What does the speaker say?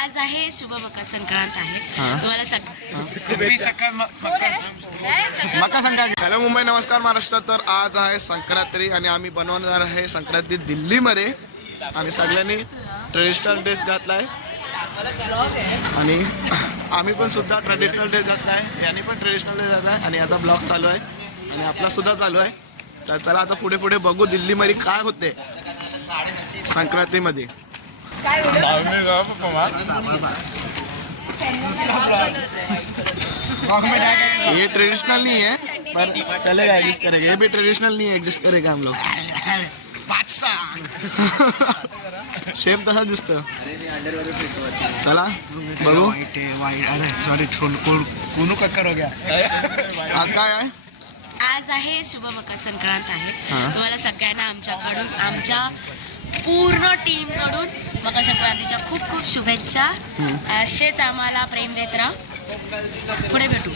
आज आहे शुभ मकर संक्रांत आहे. तुम्हाला मकर संक्रांत. हॅलो मुंबई, नमस्कार महाराष्ट्र. तर आज आहे संक्रांती आणि आम्ही बनवणार आहे संक्रांती दिल्लीमध्ये. आणि सगळ्यांनी ट्रेडिशनल ड्रेस घातलाय आणि आम्ही पण सुद्धा ट्रेडिशनल ड्रेस घातलाय. यांनी पण ट्रेडिशनल ड्रेस घातलाय आणि आता ब्लॉग चालू आहे आणि आपला सुद्धा चालू आहे. तर चला आता पुढे पुढे बघू दिल्लीमध्ये काय होते संक्रांतीमध्ये. ये ट्रेडिशनल नहीं है पर चलेगा, एडजस्ट करेंगे. ये भी ट्रेडिशनल नहीं है, एडजस्ट करेगा हम लोग. शेप तसा दिसतो. चला बघू. सॉरी कोणू कक्कर हो गया. आज काय आहे? आज आहे शुभ मकर संक्रांत आहे. तुम्हाला सगळ्यांना आमच्याकडून, आमच्या पूर्ण टीम कडून मकर संक्रांतीच्या खूप खूप शुभेच्छा. असेच आम्हाला प्रेम देत राहा. पुढे भेटू.